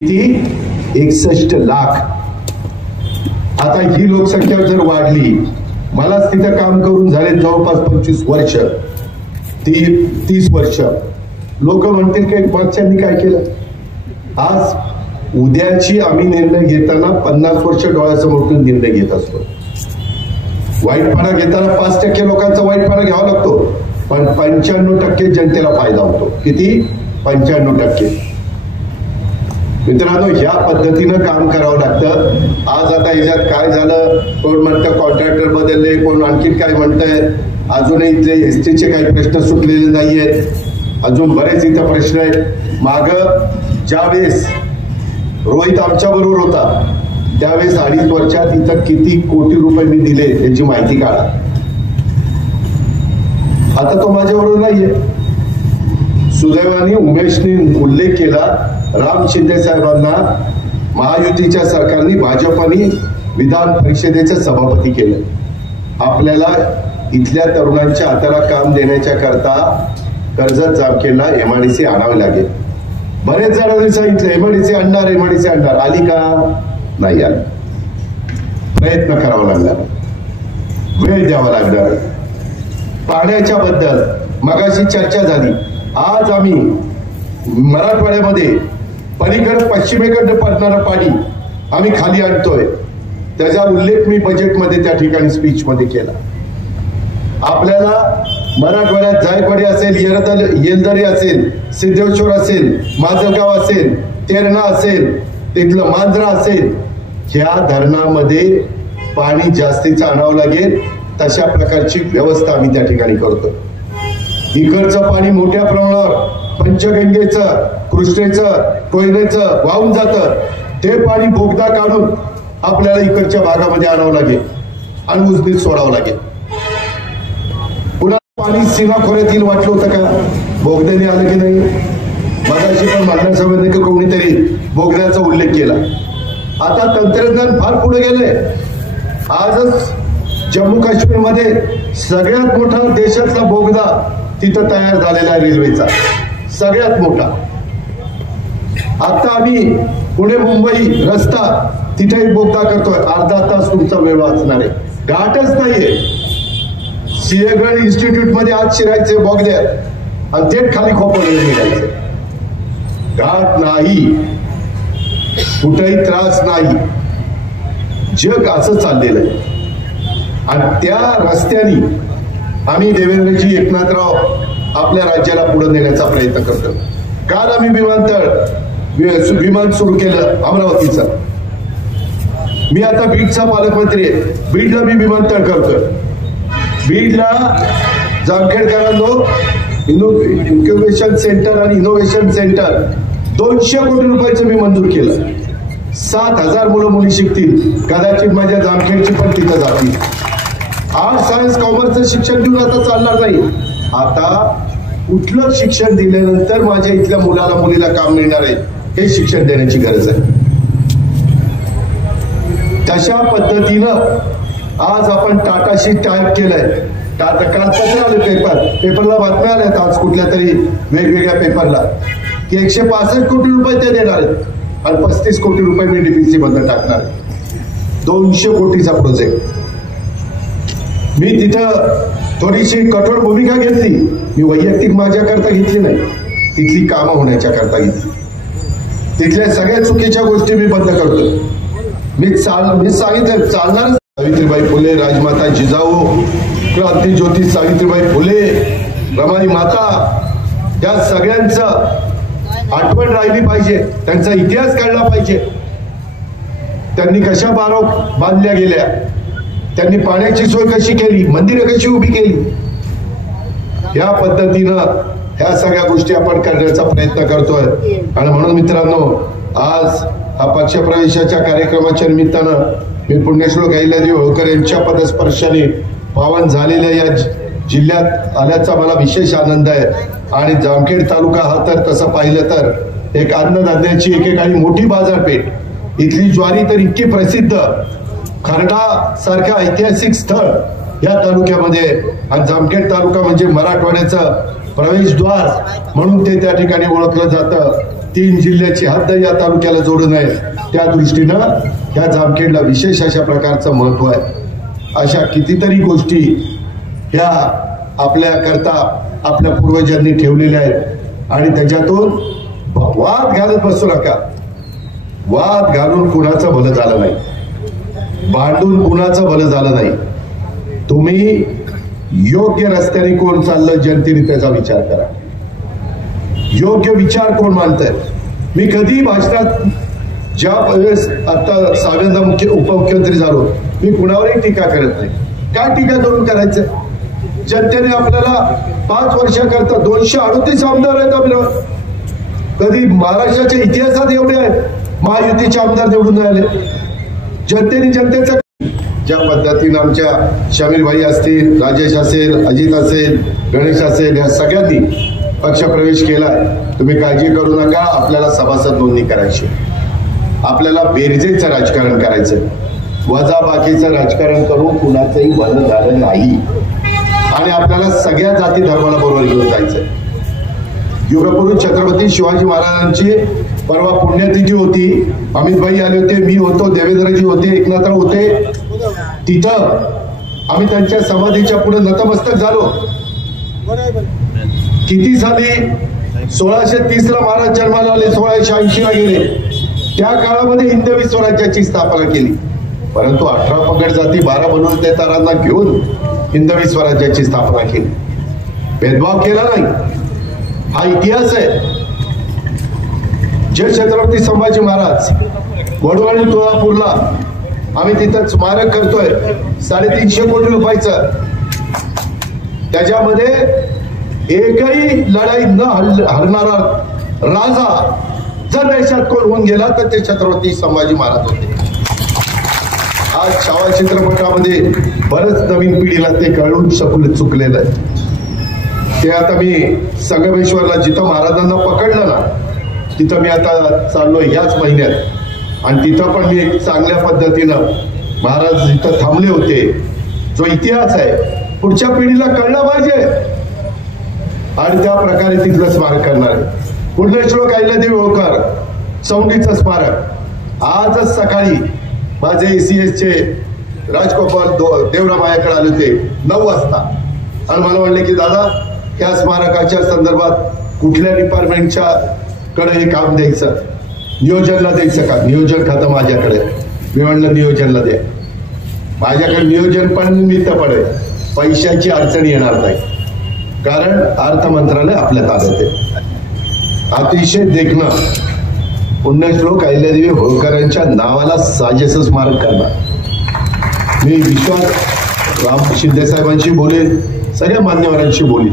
ती 61 लाख। आता ही लोकसंख्या जर वाढली, मलाच तिथं काम करून झाले जवळपास 25 वर्ष, 30 वर्ष, लोक म्हणतील की मागच्यांनी काय केलं। आज उद्याची आम्ही निर्णय घेताना 50 वर्ष डोळ्यासमोर ठेवून निर्णय घेत असतो। वाईटपणा घेताना 5% लोकांचा वाईटपणा घ्यावा लागतो, पण 95% जनतेला फायदा होतो। किती? 95%। मित्रांनो, या पद्धतीनं काम करावं लागतं। आज आता याच्यात काय झालं, कोण म्हणतं कॉन्ट्रॅक्टर बदलले, कोण आणखी काय म्हणतंय, अजूनही इथले एसटीचे काही प्रश्न सुटलेले नाहीयेत, अजून बरेच इथं प्रश्न आहेत। माग ज्यावेळेस रोहित आमच्या बरोबर होता त्यावेळेस 2.5 वर्षात इथं किती कोटी रुपये मी दिले याची माहिती काढा। आता तो माझ्याबरोबर नाहीये। सुदैवाने उमेशने उल्लेख केला, राम शिंदे साहेबांना महायुतीच्या सरकारने भाजपने विधान परिषदेचे सभापती केलं। आपल्याला इथल्या तरुणांच्या हाताला काम देण्याच्या करता कर्जत जामखेडला एमआयडीसी आणावे लागेल। बरेच जणांनी सांगितलं एमआयडीसी आणणार, आली का? नाही आली। प्रयत्न करावा लागणार, वेळ द्यावा लागणार। पाण्याच्या बद्दल मगाशी चर्चा झाली। आज आम्ही मराठवाड्यामध्ये पलीकडे पश्चिमेकडे पडणारं पाणी आम्ही खाली आणतोय, त्याचा उल्लेख मी बजेटमध्ये त्या ठिकाणी स्पीच मध्ये केला। आपल्याला मराठवाड्यात जायकवाडी असेल, येलदरी असेल, सिद्धेश्वर असेल, माजलगाव असेल, तेरणा असेल, तिथलं मांजरा असेल, ह्या धरणामध्ये पाणी जास्तीचं आणावं लागेल। तशा प्रकारची व्यवस्था आम्ही त्या ठिकाणी करतो। इकडचं पाणी मोठ्या प्रमाणावर पंचगंगेचं, कृष्णेचं, कोयनेचं वाहून जातं, ते पाणी बोगदा काढून आपल्याला इकडच्या भागामध्ये आणावं लागेल आणि उजनीत सोडावं लागेल। पुन्हा पाणी सीमा खोऱ्यातील वाटलं होतं का? बोगद्याने आलं की नाही? मगाशी पण मागण्या सभेने कोणीतरी बोगद्याचा उल्लेख केला। आता तंत्रज्ञान फार पुढे गेले। आजच जम्मू काश्मीरमध्ये सगळ्यात मोठा देशातला बोगदा तिथं तयार झालेला आहे, रेल्वेचा सगळ्यात मोठा। आता आम्ही पुणे मुंबई रस्ता तिथे बोगदा करतोय, अर्धा तास तुमचा वेळ वाचणार आहे। घाटच नाहीये। सिंहगड इन्स्टिट्यूट मध्ये आज शिरायचे बोगद्यात आणि ते खाली खोपडले निघायचे। घाट नाही, कुठेही त्रास नाही, जग असं चाललेलं आहे। आणि त्या रस्त्याने आम्ही देवेंद्रजी एकनाथराव आपल्या राज्याला पुढे नेण्याचा प्रयत्न करतो। काल आम्ही विमान सुरू केलं अमरावतीचं। मी आता बीडचा पालकमंत्री आहे, बीडला मी विमानतळ करतोय। बीडला जामखेडकरांनो इन्क्युबेशन सेंटर आणि इनोव्हेशन सेंटर 200 कोटी रुपयाचं मी मंजूर केलं। 7,000 मुलं मुली शिकतील, कदाचित माझ्या जामखेडची पण तिथं जातील। आर्ट सायन्स कॉमर्सचं शिक्षण देऊन आता चालणार नाही। आता कुठलं शिक्षण दिल्यानंतर माझ्या इथल्या मुलाला मुलीला काम मिळणार आहे हे शिक्षण देण्याची गरज आहे। तशा पद्धतीनं आज आपण टाटाशी टाईप केलंय। टाटा काल पत्र आले, पेपरला बातम्या आल्यात आज कुठल्या तरी वेगवेगळ्या पेपरला की 165 कोटी रुपये ते देणार आहेत आणि 35 कोटी रुपये मी डीपीसी मधून टाकणार आहे। 200 कोटीचा प्रोजेक्ट। मी तिथं थोडीशी कठोर भूमिका घेतली। मी वैयक्तिक माझ्याकरता घेतली नाही, तिथली कामं होण्याच्या करता घेतली। तिथल्या सगळ्या चुकीच्या गोष्टी मी बंद करतो। मी सांगितलं चालणार। सावित्रीबाई फुले, राजमाता जिजाऊ, क्रांतीज्योती सावित्रीबाई फुले, रमाई माता, या सगळ्यांचं आठवण राहिली पाहिजे, त्यांचा इतिहास काढला पाहिजे। त्यांनी कशा बांधल्या गेल्या, त्यांनी पाण्याची सोय कशी केली, मंदिरं कशी उभी केली, या पद्धतीनं ह्या सगळ्या गोष्टी आपण करण्याचा प्रयत्न करतोय। आणि म्हणून मित्रांनो, आज हा पक्षप्रवेशाच्या कार्यक्रमाच्या निमित्तानं मी पुण्यश्लोक अहिल्यादेवी होळकर यांच्या पदस्पर्शाने पावन झालेल्या या जिल्ह्यात आल्याचा मला विशेष आनंद आहे। आणि जामखेड तालुका हा तर तसं पाहिलं तर एक अन्नधान्याची एकेकाळी मोठी बाजारपेठ, इथली ज्वारी तर इतकी प्रसिद्ध, खर्डा सारखं ऐतिहासिक स्थळ या तालुक्यामध्ये, आणि जामखेड तालुका म्हणजे मराठवाड्याचं प्रवेशद्वार म्हणून ते त्या ठिकाणी ओळखलं जातं। 3 जिल्ह्याची हद्द या तालुक्याला जोडून आहे. त्या दृष्टीनं ह्या जामखेडला विशेष अशा प्रकारचं महत्व आहे. अशा कितीतरी गोष्टी ह्या आपल्या करता आपल्या पूर्वजांनी ठेवलेल्या आहेत आणि त्याच्यातून वाद घालत बसू नका. वाद घालून कुणाचं भलं झालं नाही, भांडून कुणाचं भलं झालं नाही. तुम्ही योग्य रस्त्याने कोण चाललं जनतेने त्याचा विचार करा. योग्य विचार कोण मानतंय. मी कधी भाषणात ज्या वेळेस आता 6व्यांदा उपमुख्यमंत्री झालो मी कुणावरही टीका करत नाही. काय टीका करून करायचं. जनतेने आपल्याला 5 वर्षाकरता 238 आमदार आहेत. आपल्याला कधी महाराष्ट्राच्या इतिहासात एवढे आहेत महायुतीचे आमदार निवडून आले. जनतेने जनतेचा ज्या पद्धतीनं आमच्या शमीरभाई असतील, राजेश असेल, अजित असेल, गणेश असेल या सगळ्यांनी पक्षप्रवेश केलाय. तुम्ही काळजी करू नका. आपल्याला सभासद नोंदणी करायची. आपल्याला बेरजेचं राजकारण करायचं. वजाबाकीचं राजकारण करून कुणाचंही भलं झालं नाही आणि आपल्याला सगळ्या जाती धर्माला बरोबर घेऊन जायचं. युगपुरुष छत्रपती शिवाजी महाराजांची परवा पुण्यतिथी होती. अमितभाई आले होते, मी होतो, देवेंद्रजी होते, एकनाथराव होते. तिथं आम्ही त्यांच्या समाधीच्या पुढे नतमस्तक झालो. किती साली 1630 ला महाराज जन्माला आले, 1680 ला गेले. त्या काळामध्ये हिंदवी स्वराज्याची स्थापना केली. परंतु 18 पगड जाती 12 बनवतेदारांना घेऊन हिंदवी स्वराज्याची स्थापना केली. भेदभाव केला नाही. हा इतिहास आहे. जय छत्रपती संभाजी महाराज वडवणी तुळजापूरला आम्ही तिथं स्मारक करतोय 350 कोटी रुपयाचं. त्याच्यामध्ये एकही लढाई न हरणारा राजा जर देशात कोण होऊन गेला तर ते छत्रपती संभाजी महाराज होते. आज छावा चित्रपटामध्ये बरंच नवीन पिढीला ते कळून चुकलेलं आहे. ते आता मी संगमेश्वरला जिथं महाराजांना पकडलं ना तिथं मी आता चाललोय ह्याच महिन्यात आणि तिथं पण मी एक चांगल्या पद्धतीनं महाराज जिथं थांबले होते जो इतिहास आहे पुढच्या पिढीला कळला पाहिजे आणि त्या प्रकारे तिथलं स्मारक करणार आहे. पुण्यश्लोक अहिल्यादेवी होळकर चौंडीचं स्मारक आजच सकाळी माझे ACSचे राजगोपाल देवरा माझ्याकडे आले होते 9 वाजता आणि मला म्हणले की दादा या स्मारकाच्या संदर्भात कुठल्या डिपार्टमेंटच्या कडे हे काम द्यायचं, नियोजनला द्यायचं का. नियोजन खातं माझ्याकडे. मी म्हणलं नियोजनला द्या. माझ्याकडे नियोजन पण निमित्त पडेल, पैशाची अडचण येणार नाही कारण अर्थ मंत्रालय आपल्या ताब्यात आहे. अतिशय देखणं पुण्यश्लोक अहिल्यादेवी होळकरांच्या नावाला साजेसं स्मारक करणार. मी विश्वास राम शिंदे साहेबांशी बोलेल, सगळ्या मान्यवरांशी बोलेल,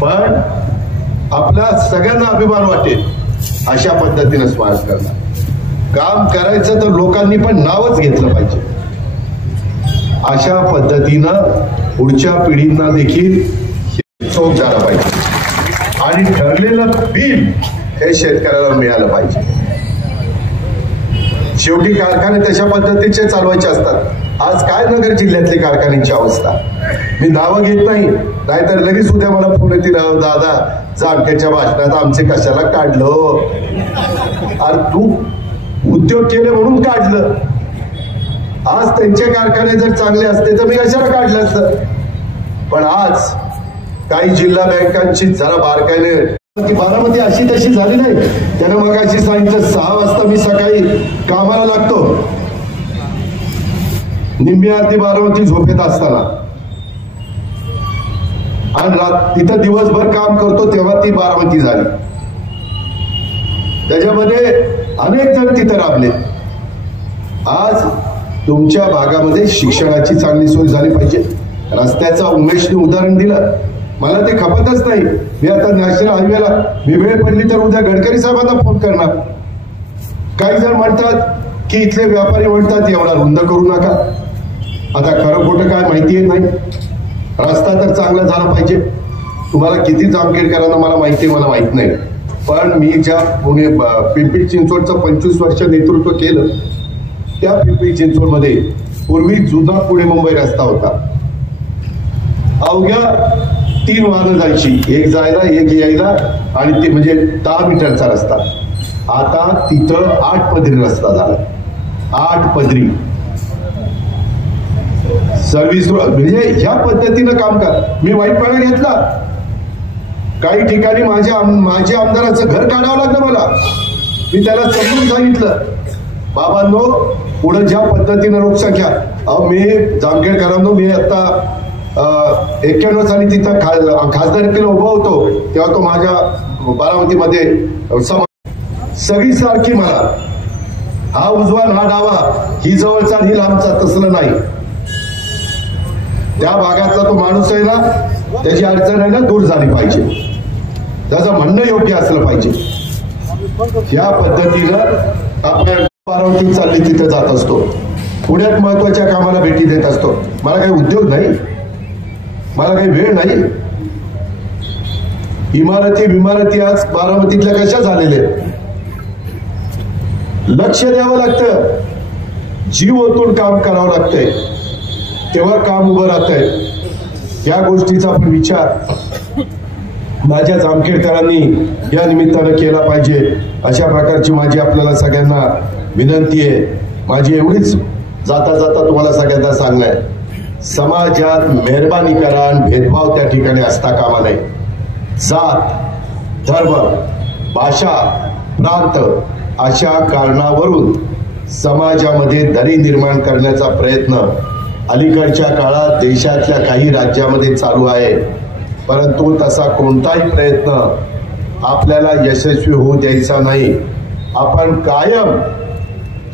पण आपल्या सगळ्यांना अभिमान वाटेल अशा पद्धतीनं स्मारक करणार. काम करायचं तर लोकांनी पण नावच घेतलं पाहिजे. अशा पद्धतीनं पुढच्या पिढींना देखील चोख झाला पाहिजे आणि ठरलेलं बिल हे शेतकऱ्याला मिळालं पाहिजे. शेवटी कारखाने तशा पद्धतीचे चालवायचे असतात. आज काय नगर जिल्ह्यातली कारखान्यांची अवस्था मी नावं घेत नाही, नाहीतर लगेच उद्या मला फोन येतील दादा जामखेडच्या भाषणात आमचे कशाला काढलं. अरे तू उद्योग केले म्हणून काढलं. आज त्यांचे कारखाने जर चांगले असते तर मी कशाला काढलं असतं. पण आज काही जिल्हा बँकांची जरा बारकाईने बारामती अशी तशी झाली नाही. त्यानं मग अशी सांगितलं 6 वाजता मी सकाळी कामाला लागतो, निम्मी आरती बारामती झोपेत असताना आणि तिथं दिवसभर काम करतो तेव्हा ती बारामती झाली. त्याच्यामध्ये अनेक जण तिथं राबले. आज तुमच्या भागामध्ये शिक्षणाची चांगली सोय झाली पाहिजे. रस्त्याचा उमेशने उदाहरण दिलं, मला ते खपतच नाही. मी आता नॅशनल हायवेला मी वेळ पडली तर उद्या गडकरी साहेबांना फोन करणार. काही जण म्हणतात की इथले व्यापारी म्हणतात एवढा रुंद करू नका. आता खरं खोटं काय माहिती नाही. रस्ता तर चांगला झाला पाहिजे. तुम्हाला किती जामखेडकरांना मला माहिती मला माहित नाही, पण मी ज्या पुणे पिंपरी चिंचवडचं 25 वर्ष नेतृत्व केलं त्या पिंपरी चिंचवडमध्ये पूर्वी जुना पुणे मुंबई रस्ता होता. अवघ्या 3 वाहनं जायची, एक जायला एक यायला, आणि ते म्हणजे 10 मीटरचा रस्ता. आता तिथं 8 पदरी रस्ता झाला. 8 पदरी सर्व्हिस रोड. म्हणजे ह्या पद्धतीनं काम कर. मी वाईटपणा घेतला. काही ठिकाणी माझ्या आमदाराचं घर काढावं लागलं मला. मी त्याला समजून सांगितलं, बाबांनो पुढे ज्या पद्धतीनं लोकसंख्या, मी जामखेडकरांनो, मी आता 91 साली तिथं खासदारकीला उभा होतो, तेव्हा तो माझ्या बारामतीमध्ये सगळी सारखी मला, हा उजवा हा डावा, ही जवळचा ही लांबचा, तसलं नाही. त्या भागातला तो माणूस आहे ना, त्याची अडचण आहे ना दूर झाली पाहिजे, त्याचं म्हणणं योग्य असलं पाहिजे. या पद्धतीनं आपण बारामतीत चालली तिथे जात असतो. पुण्यात महत्वाच्या कामाला भेटी देत असतो. मला काही उद्योग नाही, मला काही वेळ नाही. इमारती आज बारामतीतल्या कशा झालेल्या, लक्ष द्यावं लागतं, जीव ओतून काम करावं लागतंय, तेव्हा काम उभं राहतंय. या गोष्टीचा आपण विचार माझ्या जामखेडकरांनी या निमित्तानं केला पाहिजे. अशा प्रकारची माझी आपल्याला सगळ्यांना विनंती आहे. माझी एवढीच जाता जाता तुम्हाला सगळ्यांना सांगणं आहे, समाजात मेहरबानी करा आणि भेदभाव त्या ठिकाणी असता कामा नये. जात, धर्म, भाषा, प्रांत अशा कारणावरून समाजामध्ये दरी निर्माण करण्याचा प्रयत्न अलीकडच्या काळात देशातल्या काही राज्यामध्ये चालू आहे. परंतु तसा कोणताही प्रयत्न आपल्याला यशस्वी होऊ द्यायचा नाही. आपण कायम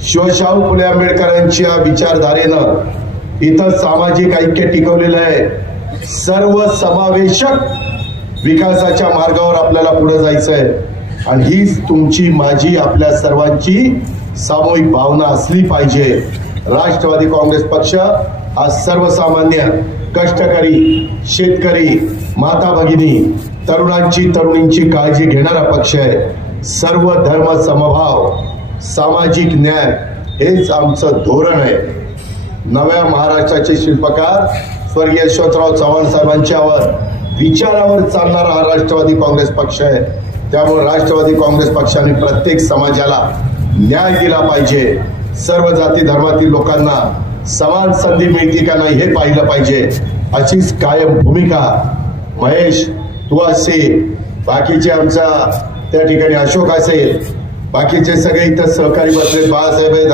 शिवशाहू फुले आंबेडकरांच्या विचारधारेनं इथं सामाजिक ऐक्य टिकवलेलं आहे. सर्व समावेशक विकासाच्या मार्गावर आपल्याला पुढे जायचंय, आणि हीच तुमची माझी आपल्या सर्वांची सामूहिक भावना असली पाहिजे. राष्ट्रवादी काँग्रेस पक्ष हा सर्वसामान्य कष्टकरी, शेतकरी, माता भगिनी, तरुणांची तरुणींची काळजी घेणारा पक्ष आहे. सर्व धर्म समभाव, सामाजिक न्याय हेच आमचं धोरण आहे. नव्या महाराष्ट्राचे शिल्पकार स्वर्गीय यशवंतराव चव्हाण साहेबांच्या विचारावर चालणारा हा राष्ट्रवादी काँग्रेस पक्ष आहे. त्यामुळे राष्ट्रवादी काँग्रेस पक्षाने प्रत्येक समाजाला न्याय दिला पाहिजे. सर्व जाती धर्मातील लोकांना समान संधी मिळते का नाही हे पाहिलं पाहिजे. अशीच कायम भूमिका महेश, तू असेल, बाकीचे आमचा त्या ठिकाणी अशोक असेल, बाकीचे सगळे इथं सहकारी बसले, बाळासाहेब आहेत,